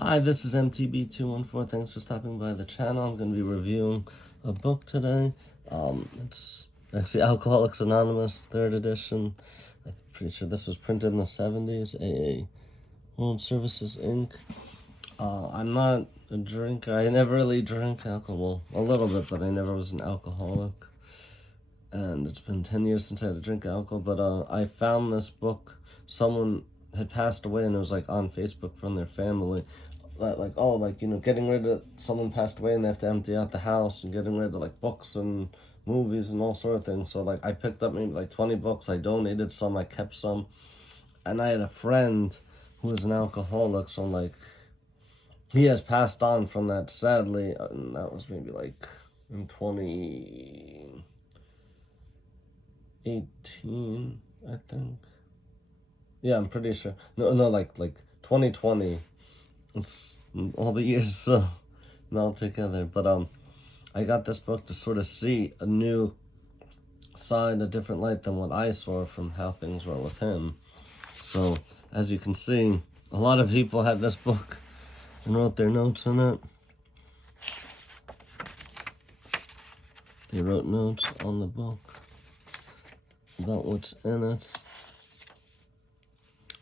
Hi, this is MTB214. Thanks for stopping by the channel. I'm going to be reviewing a book today. It's actually Alcoholics Anonymous, 3rd edition. I'm pretty sure this was printed in the 70s. AA World Services, Inc. I'm not a drinker. I never really drank alcohol. A little bit, but I never was an alcoholic. And it's been 10 years since I had to drink alcohol. But I found this book. Someone had passed away, and it was like on Facebook from their family. Getting rid of someone passed away and they have to empty out the house, and getting rid of like books and movies and all sort of things. So like I picked up maybe like 20 books. I donated some, I kept some. And I had a friend who was an alcoholic, so like he has passed on from that, sadly, and that was maybe like in 2018, I think. Yeah, I'm pretty sure. No, like 2020. It's all the years meld together. But I got this book to sort of see a new side, a different light than what I saw from how things were with him. So as you can see, a lot of people had this book and wrote their notes in it. They wrote notes on the book about what's in it.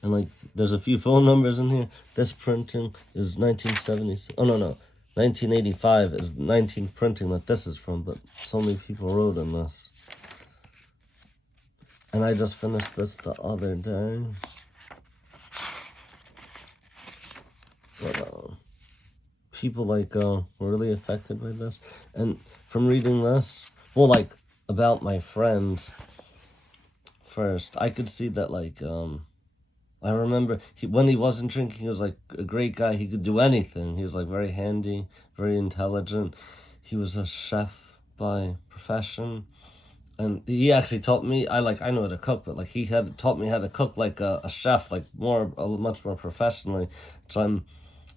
And like, there's a few phone numbers in here. This printing is 1976. Oh, no. 1985 is the 19th printing that this is from, but so many people wrote in this. And I just finished this the other day. But people like were really affected by this. And from reading this, well, like about my friend first, I could see that like I remember when he wasn't drinking, he was like a great guy. He could do anything. He was like very handy, very intelligent. He was a chef by profession. And he actually taught me, I know how to cook, but like he had taught me how to cook like a chef, like much more professionally. So I'm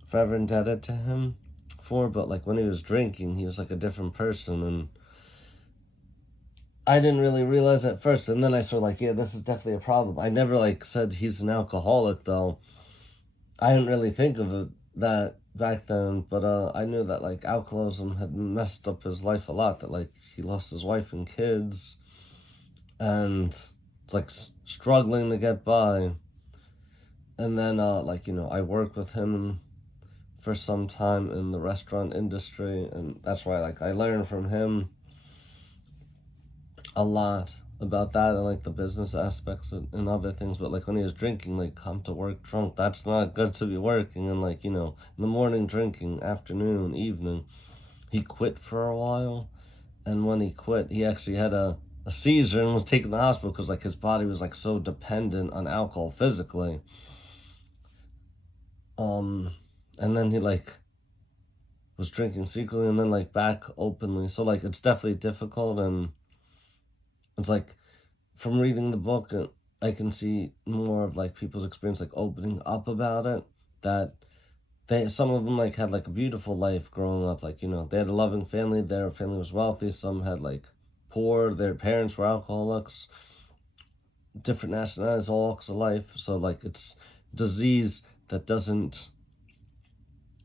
forever indebted to him for, but like when he was drinking, he was like a different person. And I didn't really realize at first, and then I sort of like, yeah, this is definitely a problem. I never like said he's an alcoholic though. I didn't really think of it that back then, but I knew that like alcoholism had messed up his life a lot. That like he lost his wife and kids, and it's like struggling to get by. And then I worked with him for some time in the restaurant industry, and that's why like I learned from him a lot about that and like the business aspects and other things. But like when he was drinking, like come to work drunk, that's not good to be working. And like, in the morning drinking, afternoon, evening, he quit for a while. And when he quit, he actually had a seizure and was taken to the hospital because like his body was like so dependent on alcohol physically. And then he like was drinking secretly and then like back openly. So like it's definitely difficult. And it's like, from reading the book, I can see more of like people's experience, like opening up about it, that some of them like had like a beautiful life growing up. Like, they had a loving family, their family was wealthy. Some had like poor, their parents were alcoholics, different nationalities, all walks of life. So like it's disease that doesn't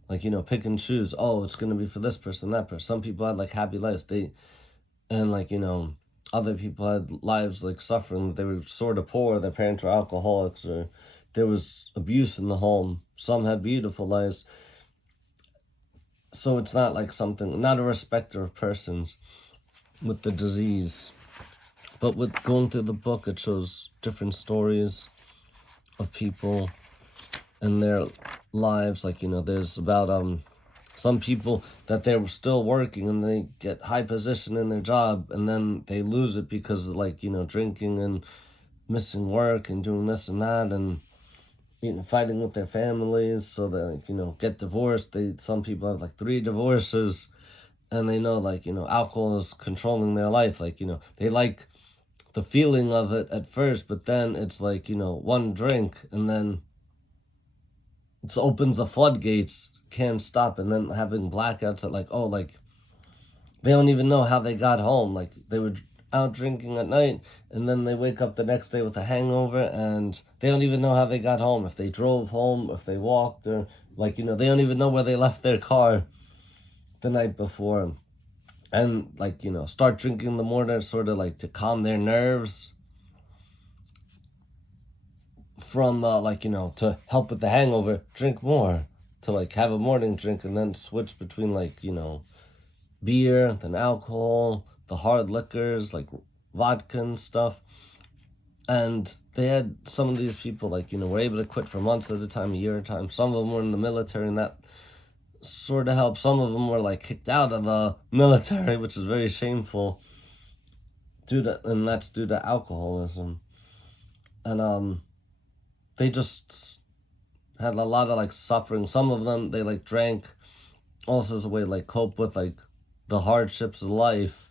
like, pick and choose. Oh, it's going to be for this person, that person. Some people had like happy lives. Other people had lives like suffering. They were sort of poor, their parents were alcoholics, or there was abuse in the home. Some had beautiful lives. So it's not like not a respecter of persons with the disease. But with going through the book, it shows different stories of people and their lives. Like, there's about some people that they're still working and they get high position in their job and then they lose it because of like, drinking and missing work and doing this and that, and fighting with their families. So they like, get divorced. Some people have like 3 divorces, and they know like, alcohol is controlling their life. Like, they like the feeling of it at first, but then it's like, one drink and then it opens the floodgates, can't stop. And then having blackouts at like, oh, like they don't even know how they got home. Like they were out drinking at night, and then they wake up the next day with a hangover, and they don't even know how they got home, if they drove home, if they walked, or they don't even know where they left their car the night before. And start drinking in the morning, sort of to calm their nerves from to help with the hangover. Drink more, to have a morning drink, and then switch between beer, then alcohol, the hard liquors like vodka and stuff. And they had some of these people were able to quit for months at a time, a year at a time. Some of them were in the military, and that sort of helped. Some of them were kicked out of the military, which is very shameful, and that's due to alcoholism. And they just had a lot of suffering. Some of them, they drank also as a way to cope with the hardships of life,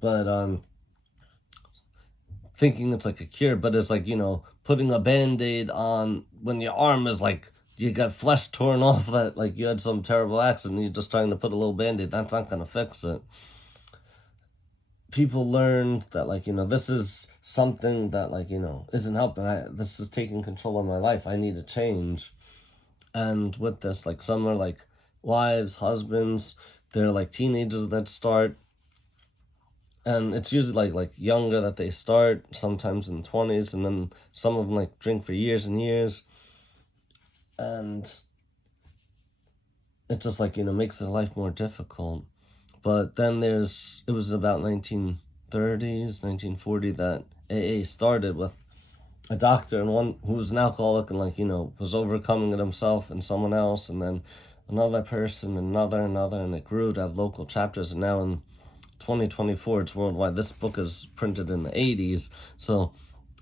but thinking it's a cure, but it's putting a band-aid on when your arm is you got flesh torn off, that you had some terrible accident, and you're just trying to put a little band-aid. That's not going to fix it. People learned that this is something that isn't helping. This is taking control of my life. I need to change. And with this, some are wives, husbands, they're teenagers that start, and it's usually younger that they start, sometimes in the 20s, and then some of them drink for years and years, and it just makes their life more difficult. But then it was about 1930s, 1940 that AA started, with a doctor and one who was an alcoholic and was overcoming it himself, and someone else, and then another person, another, and it grew to have local chapters. And now in 2024, it's worldwide. This book is printed in the 80s, so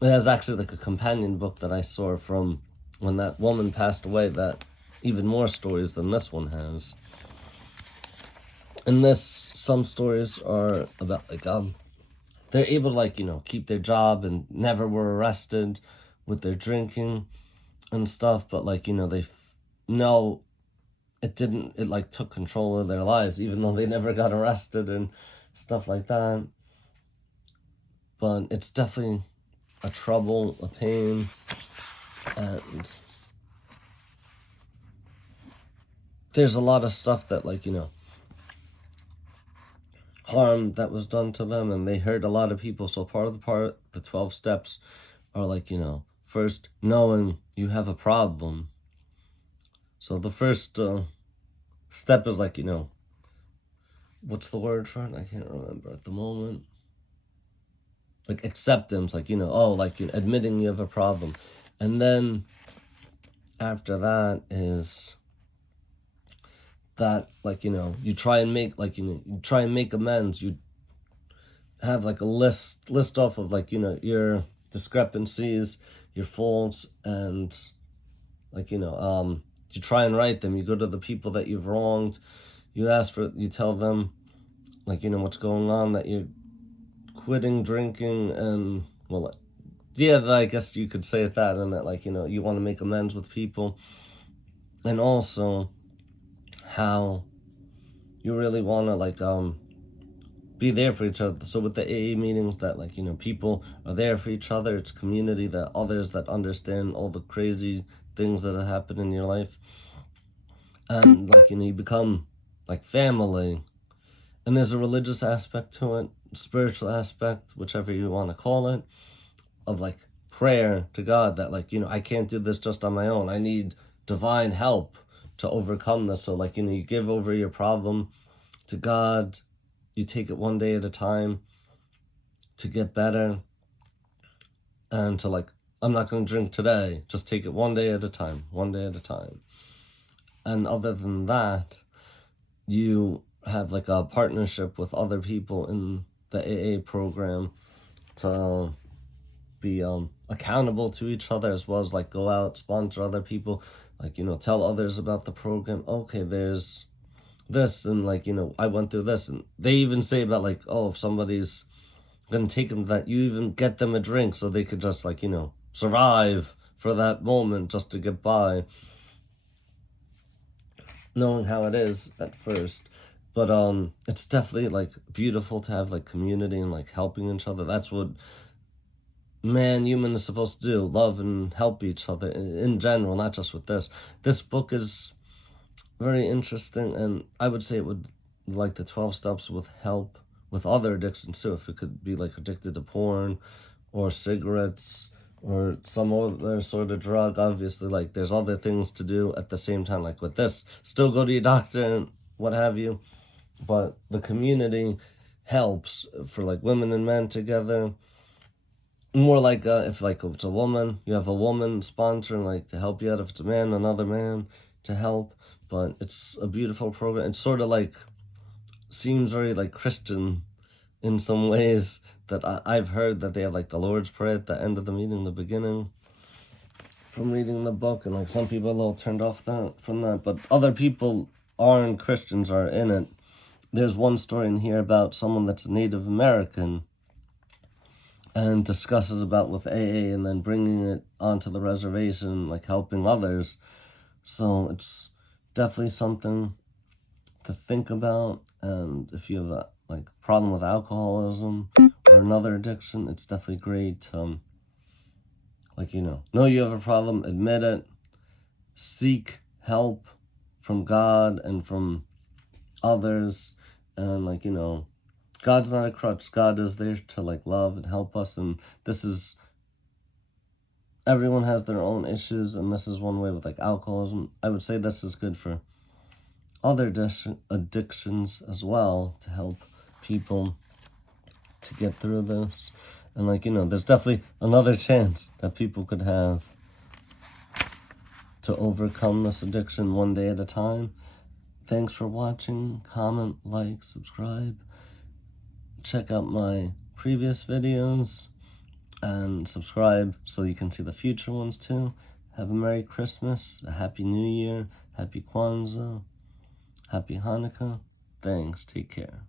it has actually a companion book that I saw from when that woman passed away, that even more stories than this one has. And some stories are about they're able to keep their job and never were arrested with their drinking and stuff, but they know it took control of their lives, even though they never got arrested and stuff like that. But it's definitely a trouble, a pain, and there's a lot of stuff that harm that was done to them, and they hurt a lot of people. So the 12 steps are first, knowing you have a problem. So the first step is what's the word for it? I can't remember at the moment. Acceptance, admitting you have a problem. And then after that is that you try and make you try and make amends. You have a list off of your discrepancies, your faults, and you try and right them. You go to the people that you've wronged, you tell them what's going on, that you're quitting drinking, and I guess you could say it that, and that you want to make amends with people, and also how you really want to be there for each other. So with the AA meetings, that people are there for each other. It's community, that others that understand all the crazy things that have happened in your life, and you become family. And there's a religious aspect to it, spiritual aspect, whichever you want to call it, of prayer to God, that I can't do this just on my own. I need divine help to overcome this. So you give over your problem to God. You take it one day at a time to get better, and to I'm not going to drink today. Just take it one day at a time, one day at a time. And other than that, you have a partnership with other people in the AA program to be accountable to each other, as well as go out, sponsor other people, tell others about the program. Okay, there's this, and I went through this. And they even say about if somebody's gonna take them, that you even get them a drink so they could just survive for that moment, just to get by, knowing how it is at first. But it's definitely like beautiful to have like community and like helping each other. That's what human is supposed to do, love and help each other in general, not just with this. This book is very interesting, and I would say it would, like the 12 steps, with help with other addictions too. If it could be like addicted to porn or cigarettes or some other sort of drug, obviously like there's other things to do at the same time, like with this, still go to your doctor and what have you, but the community helps for like women and men together. More like if it's a woman, you have a woman sponsoring like to help you out. If it's a man, another man to help. But it's a beautiful program. It's sort of like seems very like Christian in some ways, that I've heard that they have like the Lord's Prayer at the end of the meeting, the beginning, from reading the book, and like some people are a little turned off from that, but other people aren't Christians are in it. There's one story in here about someone that's a Native American and discusses about with AA and then bringing it onto the reservation, like helping others. So it's definitely something to think about. And if you have a like problem with alcoholism or another addiction, it's definitely great to know you have a problem, admit it, seek help from God and from others, and God's not a crutch. God is there to like love and help us, and everyone has their own issues, and this is one way with like alcoholism. I would say this is good for other addictions as well, to help people to get through this. And there's definitely another chance that people could have to overcome this addiction one day at a time. Thanks for watching. Comment, like, subscribe. Check out my previous videos and subscribe so you can see the future ones too. Have a Merry Christmas, a Happy New Year, Happy Kwanzaa, Happy Hanukkah. Thanks. Take care.